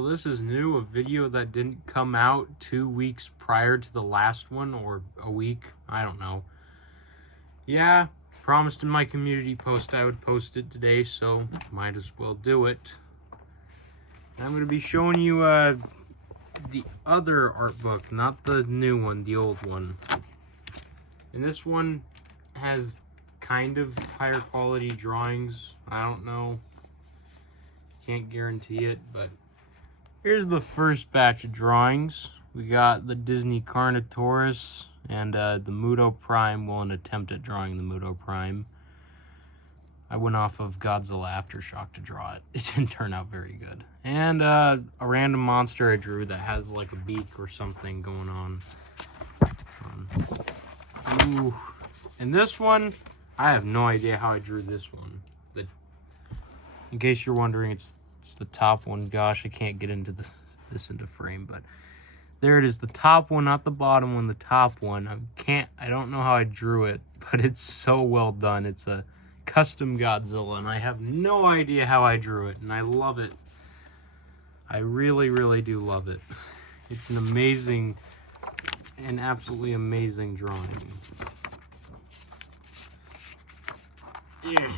So this is new, a video that didn't come out 2 weeks prior to the last one, or a week, I don't know. Yeah, promised in my community post I would post it today, so might as well do it. And I'm going to be showing you the other art book, not the new one, the old one. And this one has kind of higher quality drawings. I don't know. Can't guarantee it, but here's the first batch of drawings. We got the Disney Carnotaurus and the Muto Prime. Well, an attempt at drawing the Muto Prime. I went off of Godzilla Aftershock to draw it. It didn't turn out very good. And a random monster I drew that has like a beak or something going on. Ooh. And this one, I have no idea how I drew this one. In case you're wondering, it's the top one. Gosh, I can't get into this into frame, but there it is, the top one, not the bottom one, the top one. I don't know how I drew it, but it's so well done. It's a custom Godzilla, and I have no idea how I drew it, and I love it. I really, really do love it. It's an amazing, an absolutely amazing drawing. Yeah.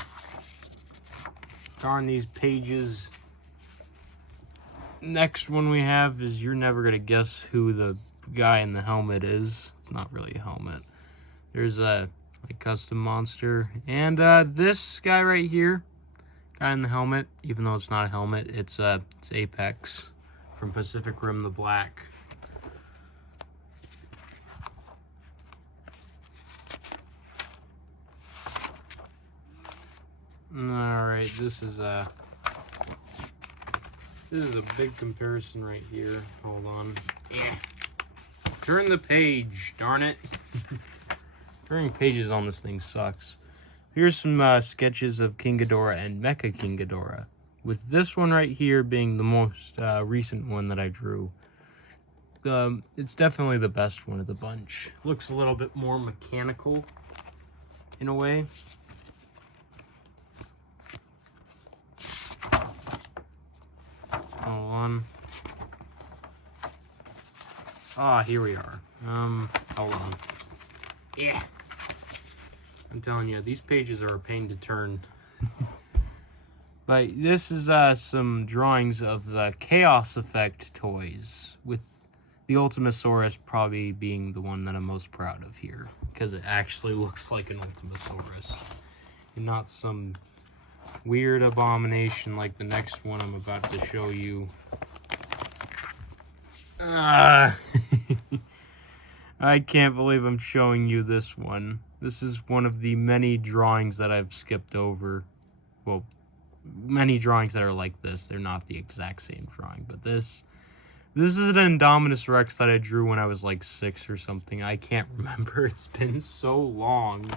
Darn these pages. Next one we have is, you're never gonna guess who the guy in the helmet is. It's not really a helmet. There's a custom monster, and this guy right here, guy in the helmet, even though it's not a helmet, it's Apex from Pacific Rim: The Black. Alright, this is a big comparison right here. Hold on. Yeah. Turn the page, darn it. Turning pages on this thing sucks. Here's some sketches of King Ghidorah and Mecha King Ghidorah, with this one right here being the most recent one that I drew. It's definitely the best one of the bunch. Looks a little bit more mechanical in a way. Hold on. Ah, here we are. Hold on. Yeah. I'm telling you, these pages are a pain to turn. But this is some drawings of the Chaos Effect toys, with the Ultimasaurus probably being the one that I'm most proud of here, because it actually looks like an Ultimasaurus, and not some weird abomination like the next one I'm about to show you. I can't believe I'm showing you this one. This is one of the many drawings that I've skipped over. Well, many drawings that are like this. They're not the exact same drawing, but this is an Indominus Rex that I drew when I was like 6 or something. I can't remember. It's been so long.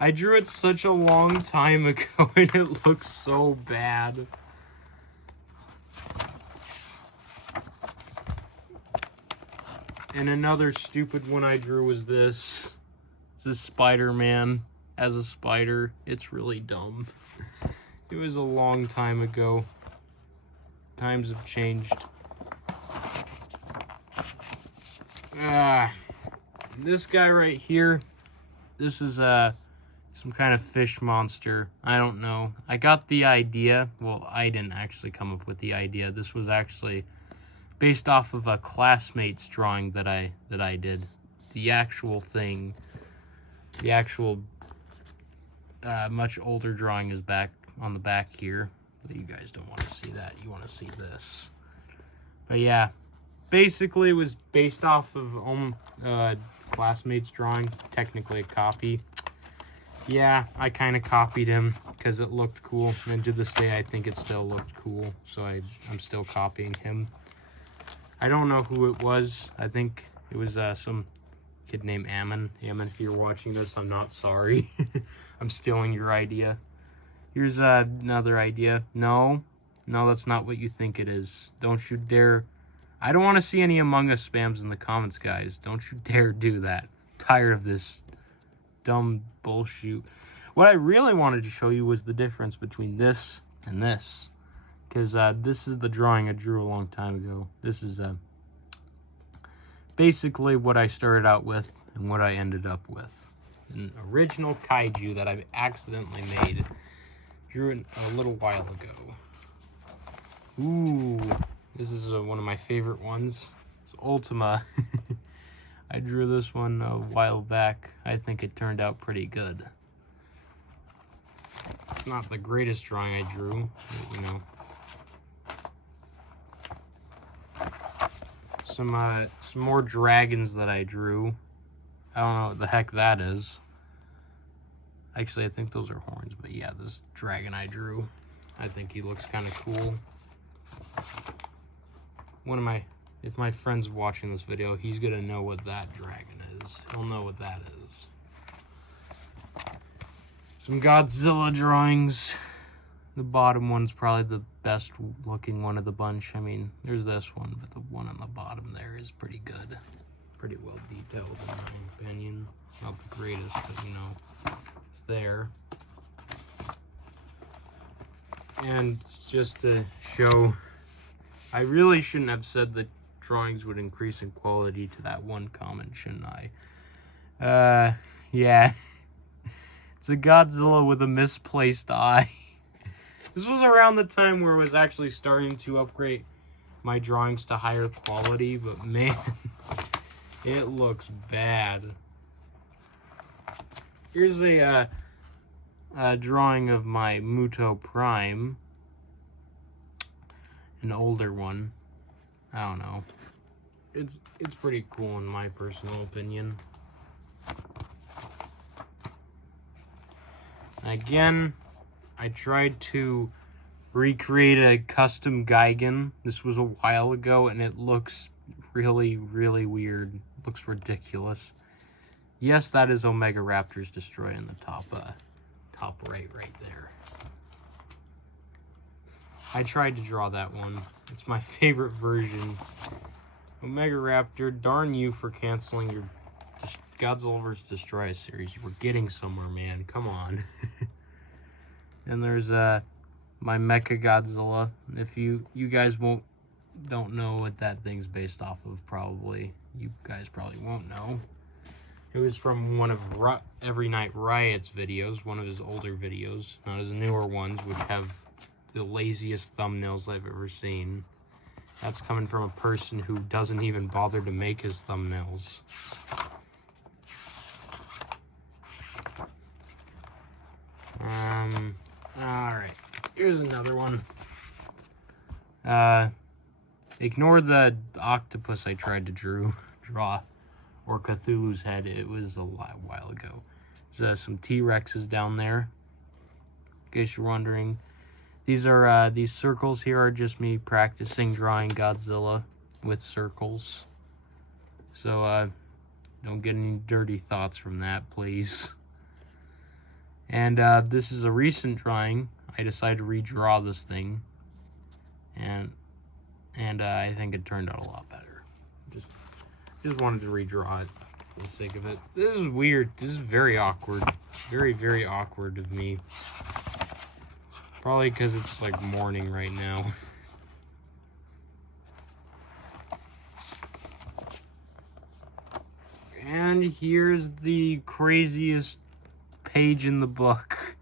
I drew it such a long time ago, and it looks so bad. And another stupid one I drew was this. It's a Spider-Man as a spider. It's really dumb. It was a long time ago. Times have changed. This guy right here, this is some kind of fish monster. I don't know. I got the idea. Well, I didn't actually come up with the idea. This was actually based off of a classmate's drawing that I did. The actual thing, the actual much older drawing is back on the back here. But you guys don't want to see that. You want to see this. But yeah, basically it was based off of classmate's drawing. Technically a copy. Yeah, I kind of copied him because it looked cool, and to this day I think it still looked cool, so I'm still copying him. I don't know who it was. I think it was some kid named Ammon. Ammon, if you're watching this, I'm not sorry. I'm stealing your idea. Here's another idea. No, that's not what you think it is. Don't you dare. I don't want to see any Among Us spams in the comments, guys. Don't you dare do that. I'm tired of this dumb bullshit. What I really wanted to show you was the difference between this and this. because this is the drawing I drew a long time ago. This is basically what I started out with and what I ended up with. An original kaiju that I accidentally made. Drew it a little while ago. Ooh, this is one of my favorite ones. It's Ultima. I drew this one a while back. I think it turned out pretty good. It's not the greatest drawing I drew, but, you know. Some more dragons that I drew. I don't know what the heck that is. Actually, I think those are horns, but yeah, this dragon I drew. I think he looks kind of cool. If my friend's watching this video, he's gonna know what that dragon is. He'll know what that is. Some Godzilla drawings. The bottom one's probably the best looking one of the bunch. I mean, there's this one, but the one on the bottom there is pretty good. Pretty well detailed in my opinion. Not the greatest, but you know, it's there. And just to show, I really shouldn't have said that drawings would increase in quality to that one comment, shouldn't I? Yeah. It's a Godzilla with a misplaced eye. This was around the time where I was actually starting to upgrade my drawings to higher quality, but man, it looks bad. Here's a drawing of my Muto Prime. An older one. I don't know. It's pretty cool in my personal opinion. Again, I tried to recreate a custom Gigan. This was a while ago, and it looks really, really weird. It looks ridiculous. Yes, that is Omega Raptors Destroy in the top right there. I tried to draw that one. It's my favorite version. Omega Raptor, darn you for canceling your Godzilla vs. Destroy series. You were getting somewhere, man. Come on. And there's my Mecha Godzilla. If you guys don't know what that thing's based off of, probably. You guys probably won't know. It was from one of Every Night Riot's videos, one of his older videos, not his newer ones, which have the laziest thumbnails I've ever seen. That's coming from a person who doesn't even bother to make his thumbnails. Alright, here's another one. Ignore the octopus I tried to draw, or Cthulhu's head. It was a while ago. There's some T-Rexes down there, in case you're wondering. These are these circles here are just me practicing drawing Godzilla with circles. So don't get any dirty thoughts from that, please. And this is a recent drawing. I decided to redraw this thing, and I think it turned out a lot better. Just wanted to redraw it for the sake of it. This is weird. This is very awkward. Very, very awkward of me. Probably because it's like morning right now. And here's the craziest page in the book.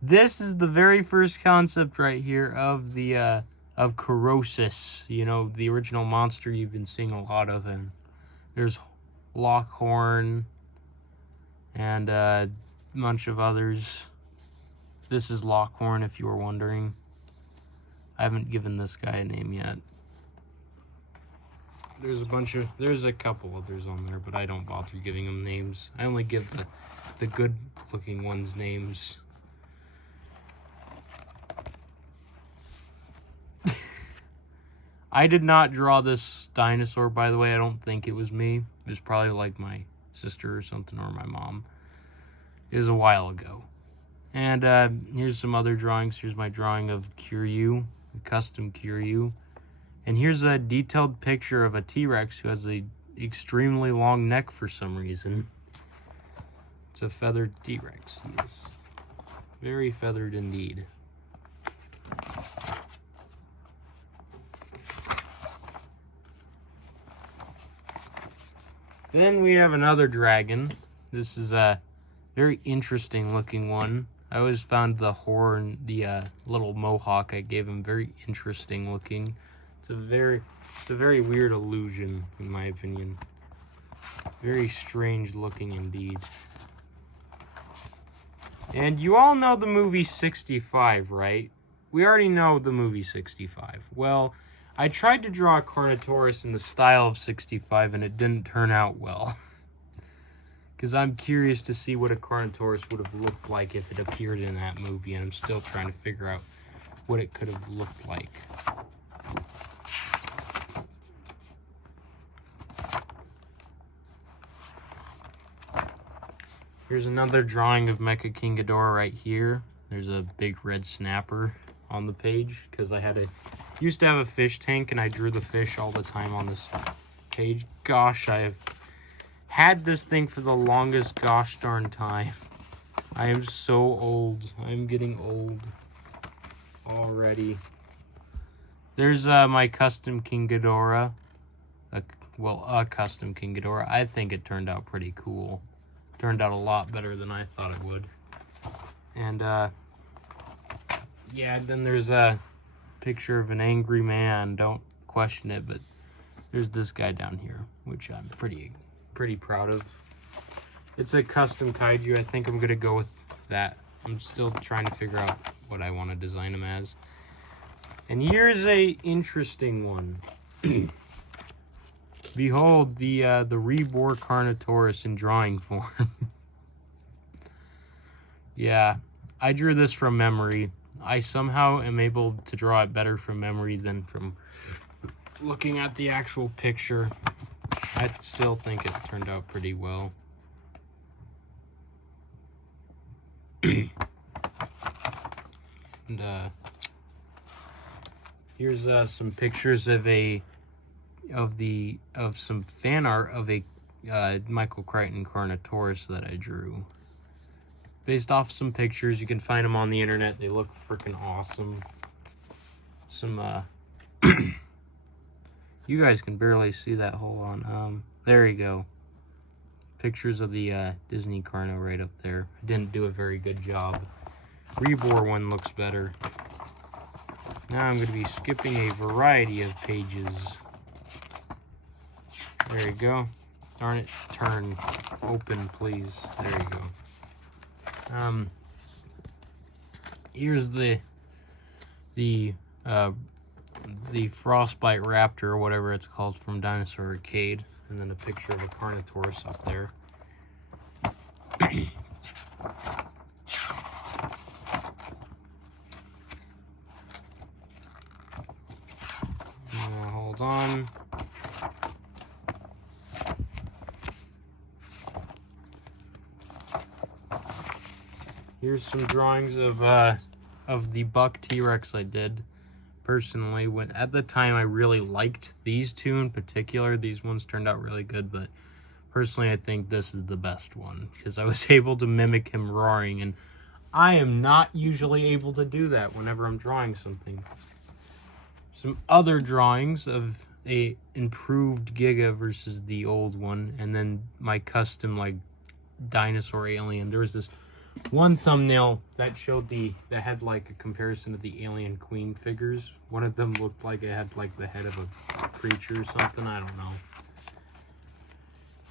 This is the very first concept right here of the of Corrosis, you know, the original monster you've been seeing a lot of. And there's Lockhorn and a bunch of others. This is Lockhorn, if you were wondering. I haven't given this guy a name yet. There's a couple others on there, but I don't bother giving them names. I only give the good looking ones names. I did not draw this dinosaur, by the way. I don't think it was me. It was probably like my sister or something, or my mom. It was a while ago. And here's some other drawings. Here's my drawing of Kiryu, custom Kiryu. And here's a detailed picture of a T-Rex who has an extremely long neck for some reason. It's a feathered T-Rex. He is very feathered indeed. Then we have another dragon. This is a very interesting looking one. I always found the horn, the little mohawk I gave him, very interesting looking. It's a very weird illusion, in my opinion. Very strange looking indeed. And you all know the movie 65, right? We already know the movie 65. Well, I tried to draw a Carnotaurus in the style of 65 and it didn't turn out well. Because I'm curious to see what a Carnotaurus would have looked like if it appeared in that movie, and I'm still trying to figure out what it could have looked like. Here's another drawing of Mecha King Ghidorah right here. There's a big red snapper on the page because I used to have a fish tank and I drew the fish all the time on this page. Gosh, I have had this thing for the longest gosh darn time. I am so old. I'm getting old already. There's my custom King Ghidorah. A custom King Ghidorah. I think it turned out pretty cool. Turned out a lot better than I thought it would. And yeah, then there's a picture of an angry man. Don't question it, but there's this guy down here, which I'm pretty proud of. It's a custom kaiju. I think I'm gonna go with that. I'm still trying to figure out what I want to design him as. And here's a interesting one. Behold the reborn Carnotaurus in drawing form. Yeah, I drew this from memory. I somehow am able to draw it better from memory than from looking at the actual picture. I still think it turned out pretty well. And here's some pictures of some fan art of a Michael Crichton Carnotaurus that I drew. Based off some pictures, you can find them on the internet. They look freaking awesome. Some you guys can barely see that. Hold on. There you go. Pictures of the Disney Carno right up there. I didn't do a very good job. Reborn one looks better. Now I'm going to be skipping a variety of pages. There you go. Darn it. Turn. Open, please. There you go. Here's the Frostbite Raptor, or whatever it's called, from Dinosaur Arcade. And then a picture of a Carnotaurus up there. Hold on. Here's some drawings of the buck T-Rex I did personally. At the time, I really liked these two in particular. These ones turned out really good, but personally, I think this is the best one because I was able to mimic him roaring, and I am not usually able to do that whenever I'm drawing something. Some other drawings of a improved Giga versus the old one, and then my custom like dinosaur alien. There was this one thumbnail that showed that had like a comparison of the Alien Queen figures. One of them looked like it had like the head of a creature or something. I don't know.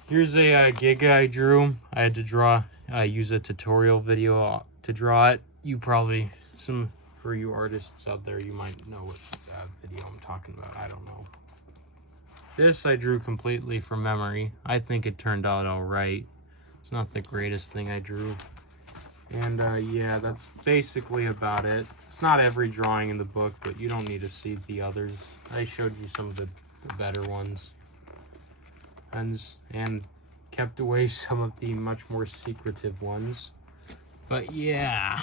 Here's a Giga I drew. I had to use a tutorial video to draw it. For you artists out there, you might know what video I'm talking about. I don't know. This I drew completely from memory. I think it turned out all right. It's not the greatest thing I drew. And yeah, that's basically about it. It's not every drawing in the book, but you don't need to see the others. I showed you some of the better ones. And kept away some of the much more secretive ones. But yeah.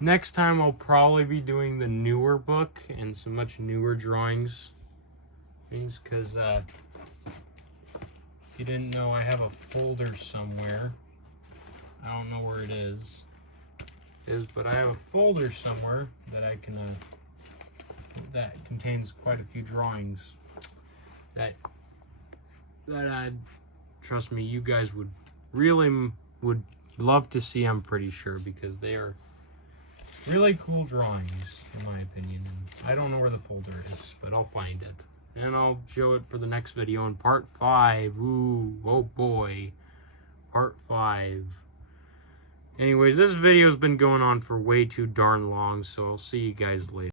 Next time I'll probably be doing the newer book and some much newer drawings. Because if you didn't know, I have a folder somewhere. I don't know where it is, but I have a folder somewhere that I can that contains quite a few drawings that that trust me, you guys would really would love to see, I'm pretty sure, because they are really cool drawings, in my opinion. And I don't know where the folder is, but I'll find it. And I'll show it for the next video in part 5. Ooh, oh boy. Part 5. Anyways, this video's been going on for way too darn long, so I'll see you guys later.